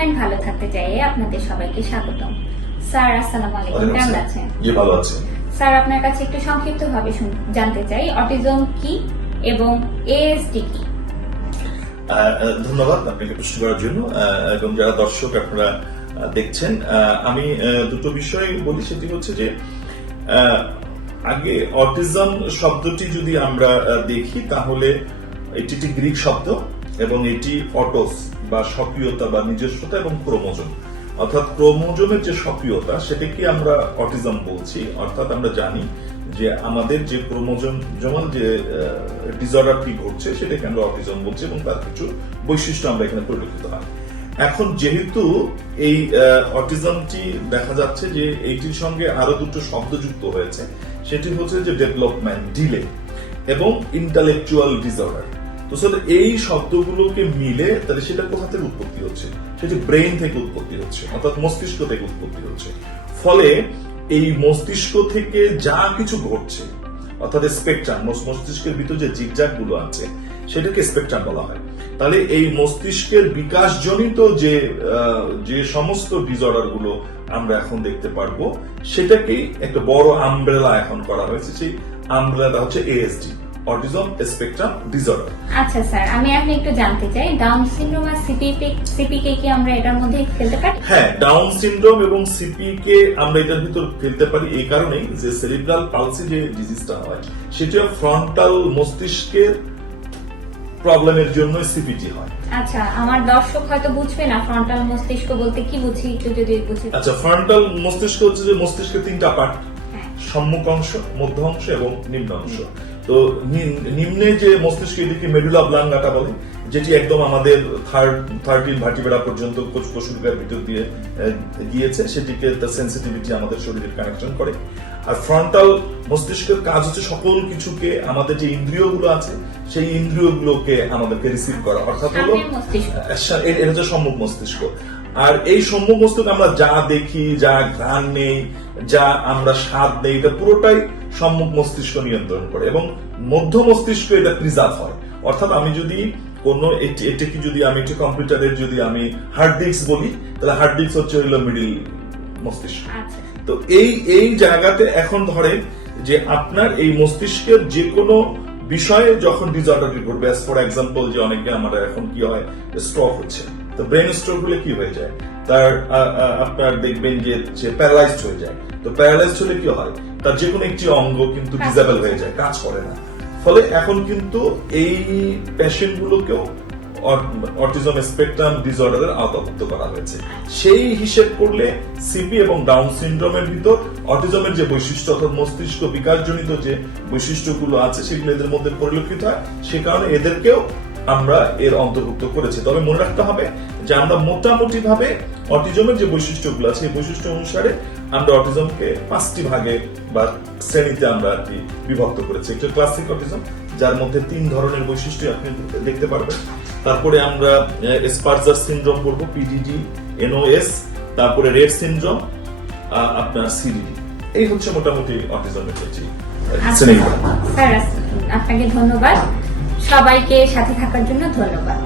Development ভালো থাকতে চাই আপনাদের সবাইকে স্বাগতম। স্যার আসসালামু আলাইকুম। কেমন আছেন? জি ভালো আছে। স্যার আপনার কাছে একটু সংক্ষিপ্ত ভাবে জানতে চাই অটিজম কি এবং এএসডি কি? ধন্যবাদ আপনাকে প্রশ্ন করার জন্য। এবং যারা দর্শক আপনারা দেখছেন আমি দুটো বিষয় বলি সেটি হচ্ছে যে আগে অটিজম শব্দটি যদি আমরা দেখি তাহলে এটি একটি গ্রিক শব্দ এবং এটি অটোস। বা সক্রিয়তা বা নিজস্বতা এবং ক্রোমোজোম। অর্থাৎ ক্রোমোজোমের যে সক্রিয়তা, সেটাকে আমরা অটিজম বলছি। অর্থাৎ আমরা জানি যে আমাদের যে ক্রোমোজোম জমাল যে ডিজর্ডারটি ঘটছে, সেটাকে আমরা অটিজম বলছি এবং তার কিছু বৈশিষ্ট্য আমরা এখানে পরিলক্ষিত হয়। এখন যেহেতু এই অটিজমটি দেখা যাচ্ছে যে এইটির সঙ্গে আরও দুটো শব্দ যুক্ত হয়েছে, সেটি হচ্ছে যে ডেভেলপমেন্ট, ডিলে এবং ইন্টালেকচুয়াল ডিসঅর্ডার। তো স্যার এই শব্দগুলোকে মিলে তাহলে সেটা কোথা থেকে উৎপত্তি হচ্ছে? সেটি ব্রেইন থেকে উৎপত্তি হচ্ছে অর্থাৎ মস্তিষ্ক থেকে উৎপত্তি হচ্ছে। ফলে এই মস্তিষ্ক থেকে যা কিছু ঘটছে অর্থাৎ স্পেকট্রাম মস্তিষ্কের ভিতর যে জিগজাগগুলো আছে সেটাকে স্পেকট্রাম বলা হয়। তাহলে এই মস্তিষ্কের বিকাশজনিত যে আহ, যে সমস্ত ডিজর্ডারগুলো আমরা এখন দেখতে পারব সেটাকেই একটা বড় আমব্রেলা এখন করা হয়েছে সেই আমব্রেলাটা হচ্ছে এএসডি অটিজম স্পেকট্রাম ডিসঅর্ডার। আচ্ছা স্যার আমি আপনি একটু জানতে চাই ডাউন সিনড্রোম আর সিপিপি সিপিকে কি আমরা এটার মধ্যে ফেলতে পারি? হ্যাঁ ডাউন সিনড্রোম এবং সিপি কে আমরা এটার ভিতর ফেলতে পারি এই কারণেই যে সেরিব্রাল পালসি যে ডিজিজটা হয় সেটা ফ্রন্টাল মস্তিষ্কের প্রবলেমের জন্য সিপিটি হয়। আচ্ছা আমার দর্শক হয়তো বুঝবে না ফ্রন্টাল মস্তিষ্ক বলতে কি বুঝি একটু যদি বুঝি। আচ্ছা ফ্রন্টাল মস্তিষ্ক হচ্ছে যে মস্তিষ্কের তিনটা পার্ট হ্যাঁ। সম্মুখ অংশ মধ্য অংশ এবং নিম্ন অংশ। তো নিম্নে যে মস্তিষ্ক এদিকে মেডুলা ব্লাঙ্গাটা বলে যেটি একদম আমাদের থার্ড থার্টিন ভার্টিবেরা পর্যন্ত কোষ- ভিতর দিয়ে গিয়েছে সেটিকে তার সেন্সিটিভিটি আমাদের শরীরে কানেকশন করে। আর ফ্রন্টাল মস্তিষ্কের কাজ হচ্ছে সকল কিছুকে আমাদের যে ইন্দ্রিয়গুলো আছে সেই ইন্দ্রিয়গুলোকে আমাদেরকে রিসিভ করা। অর্থাৎ হলো এটা হচ্ছে সম্মুখ মস্তিষ্ক। আর এই সম্মুখ মস্তিষ্ক আমরা যা দেখি যা ঘ্রাণ নেই যা আমরা স্বাদ নেই এটা পুরোটাই সম্মুখ মস্তিষ্ক নিয়ন্ত্রণ করে এবং মধ্য মস্তিষ্ক এটা প্রিজার্ভ হয়। অর্থাৎ আমি যদি কোন এটি এটাকে যদি আমি একটি কম্পিউটারের যদি আমি হার্ড ডিস্ক বলি তাহলে হার্ড ডিস্ক হচ্ছে হইল মিডিল মস্তিষ্ক। আচ্ছা। তো এই এই জায়গাতে এখন ধরে যে আপনার এই মস্তিষ্কের যে কোনো বিষয়ে যখন ডিসঅর্ডারটি ঘটবে ফর এক্সাম্পল যে অনেকে আমরা এখন কি হয় স্ট্রোক হচ্ছে। তো ব্রেন স্ট্রোক হলে কি হয়ে যায়? তার আপনার দেখবেন যে সে প্যারালাইজড হয়ে যায়। তো প্যারালাইজড হলে কি হয়? তার যে কোনো একটি অঙ্গ কিন্তু করছে হয়ে যায় কাজ করে না। ফলে এখন কিন্তু এই পেশেন্ট গুলোকেও অটিজম স্পেকট্রাম ডিসঅর্ডারের আওতাভুক্ত করা হয়েছে। সেই হিসেব করলে সিপি এবং ডাউন সিনড্রোমের ভিতর অটিজমের যে বৈশিষ্ট্য অর্থাৎ মস্তিষ্ক বিকাশজনিত যে বৈশিষ্ট্যগুলো আছে সেগুলো এদের মধ্যে পরিলক্ষিত হয়। সে কারণে এদেরকেও আমরা এর অন্তর্ভুক্ত করেছি। তবে মনে রাখতে হবে যে আমরা মোটামুটি ভাবে অটিজমের যে বৈশিষ্ট্যগুলো আছে এই বৈশিষ্ট্য অনুসারে আমরা অটিজমকে পাঁচটি ভাগে বা শ্রেণীতে আমরা আর কি বিভক্ত করেছি। একটা ক্লাসিক অটিজম যার মধ্যে তিন ধরনের বৈশিষ্ট্য আপনি দেখতে পারবেন। তারপরে আমরা স্পার্জার সিনড্রোম করব পিডিডি এনওএস তারপরে রেড সিনড্রোম আপনার সিডিডি এই হচ্ছে মোটামুটি অটিজমের যে আচ্ছা আপনাকে ধন্যবাদ। সবাইকে সাথে থাকার জন্য ধন্যবাদ।